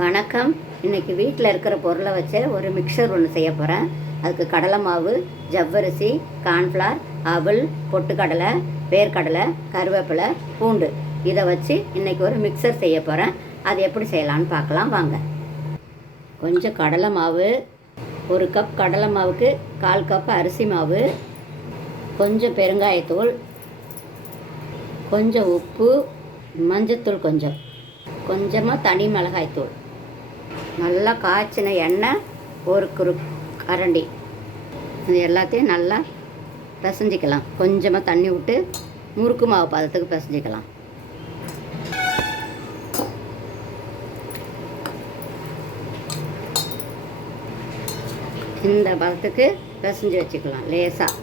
வணக்கம். இன்றைக்கி வீட்டில் இருக்கிற பொருளை வச்சு ஒரு மிக்சர் ஒன்று செய்ய போகிறேன். அதுக்கு கடலை மாவு, ஜவ்வரிசி, கார்ன்ஃப்ளவர், அவல், பொட்டுக்கடலை, வேர்க்கடலை, கருவேப்பிலை, பூண்டு இதை வச்சு இன்றைக்கி ஒரு மிக்சர் செய்ய போகிறேன். அது எப்படி செய்யலான்னு பார்க்கலாம் வாங்க. கொஞ்சம் கடலை மாவு, 1 கப் கடலை மாவுக்கு 1/4 கப் அரிசி மாவு, கொஞ்சம் பெருங்காயத்தூள், கொஞ்சம் உப்பு, மஞ்சத்தூள், கொஞ்சமாக தனி மிளகாய்த்தூள், நல்லா காய்ச்சின எண்ணெய் 1 கரண்டி. இது எல்லாத்தையும் நல்லா பிசைஞ்சிக்கலாம். கொஞ்சமாக தண்ணி விட்டு முறுக்கு மாவு பதத்துக்கு பிசைஞ்சிக்கலாம். இந்த பதத்துக்கு பிசைஞ்சு வச்சுக்கலாம். லேசாக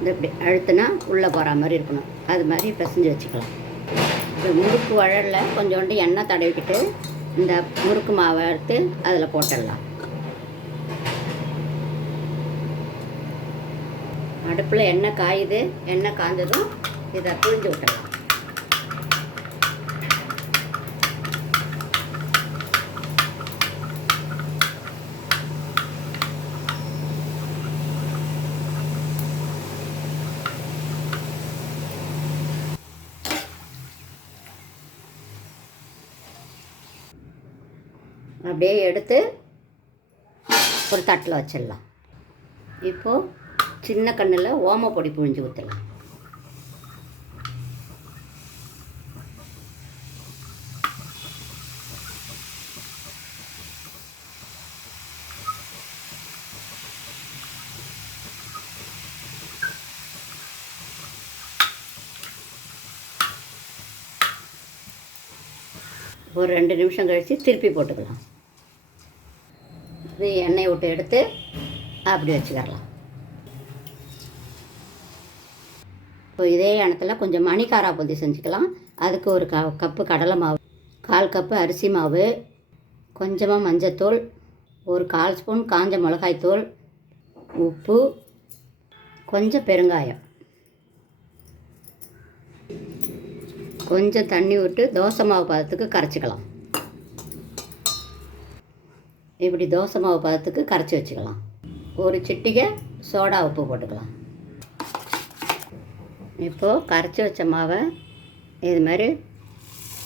இது இப்படி அழுத்துனா உள்ளே போகிற மாதிரி இருக்கணும். அது மாதிரி பிசைஞ்சு வச்சுக்கலாம். இப்போ முறுக்கு வழலில் கொஞ்சோண்டு எண்ணெய் தடவிக்கிட்டு இந்த முறுக்கு மாவை எடுத்து அதில் போட்டுடலாம். அடுப்பில் எண்ணெய் காயுது. எண்ணெய் காய்ஞ்சதும் இதை பிழிஞ்சு விட்டுடலாம். அப்படியே எடுத்து ஒரு தட்டில் வச்சிடலாம். இப்போது சின்ன கண்ணில் ஓமப்பொடி புழிஞ்சு ஊற்றலாம். ஒரு 2 நிமிஷம் கழித்து திருப்பி போட்டுக்கலாம். இது எண்ணெய் விட்டு எடுத்து அப்படி வச்சுக்கலாம். இப்போ இதே எண்ணத்தில் கொஞ்சம் மணிக்காரா பொதி செஞ்சுக்கலாம். அதுக்கு 1 கப்பு கடலை மாவு, 1/4 கப்பு அரிசி மாவு, கொஞ்சமாக மஞ்சத்தூள், 1/4 ஸ்பூன் காஞ்ச மிளகாய்த்தூள், உப்பு, கொஞ்சம் பெருங்காயம், கொஞ்சம் தண்ணி விட்டு தோசை மாவு பதத்துக்கு கரைச்சிக்கலாம். இப்படி தோசை மாவு பதத்துக்கு கரைச்சி வச்சுக்கலாம். 1 சிட்டிகை சோடா உப்பு போட்டுக்கலாம். இப்போது கரைச்சி வச்ச மாவை இது மாதிரி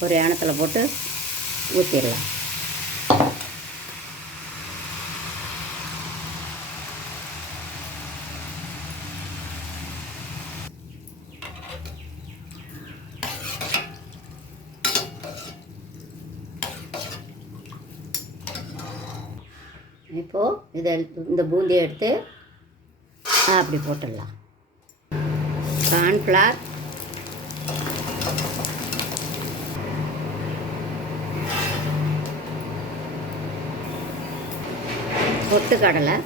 ஒரு ஏனத்தில் போட்டு ஊற்றிடலாம். இப்போது இந்த பூந்தியை எடுத்து அப்படி போட்டுடலாம். கார்ன்ஃப்ளவர், பொட்டுக்கடலை,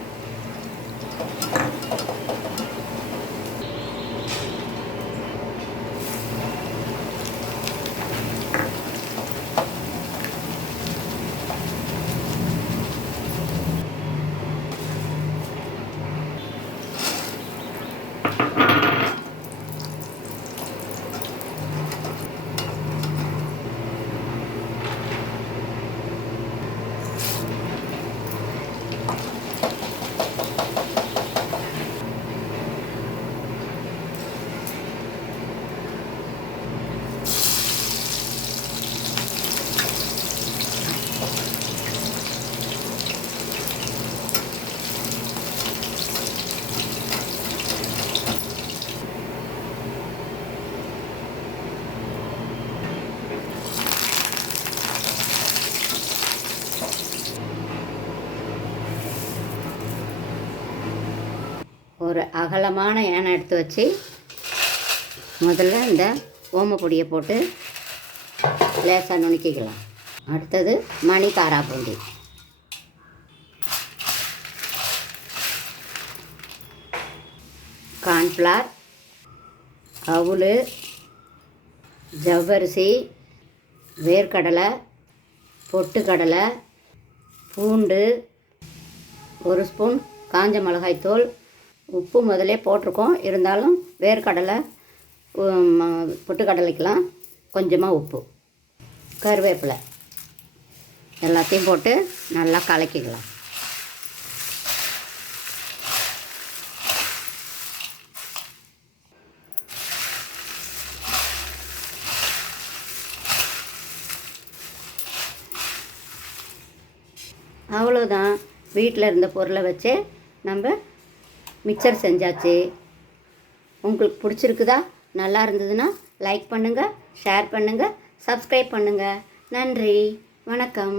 ஒரு அகலமான ஏனை எடுத்து வச்சு முதல்ல இந்த ஓமப்பொடியை போட்டு லேசாக நுணுக்கிக்கலாம். அடுத்தது மணிக்காரா பூந்தி, கார்ன்ஃப்ளவர், அவல், ஜவ்வரிசி, வேர்க்கடலை, பொட்டுக்கடலை, பூண்டு, 1 ஸ்பூன் காஞ்ச மிளகாய்த்தூள், உப்பு முதலே போட்டிருக்கோம். இருந்தாலும் வேர்க்கடலை, பொட்டுக்கடலைக்கெலாம் கொஞ்சமாக உப்பு, கருவேப்பிலை, எல்லாத்தையும் போட்டு நல்லா கலக்கிக்கலாம். அவ்வளோதான், வீட்டில் இருந்த பொருளை வச்சு நம்ம மிக்சர் செஞ்சாச்சு. உங்களுக்கு பிடிச்சிருக்குதா? நல்லா இருந்ததுன்னா லைக் பண்ணுங்கள், ஷேர் பண்ணுங்கள், சப்ஸ்கிரைப் பண்ணுங்கள். நன்றி, வணக்கம்.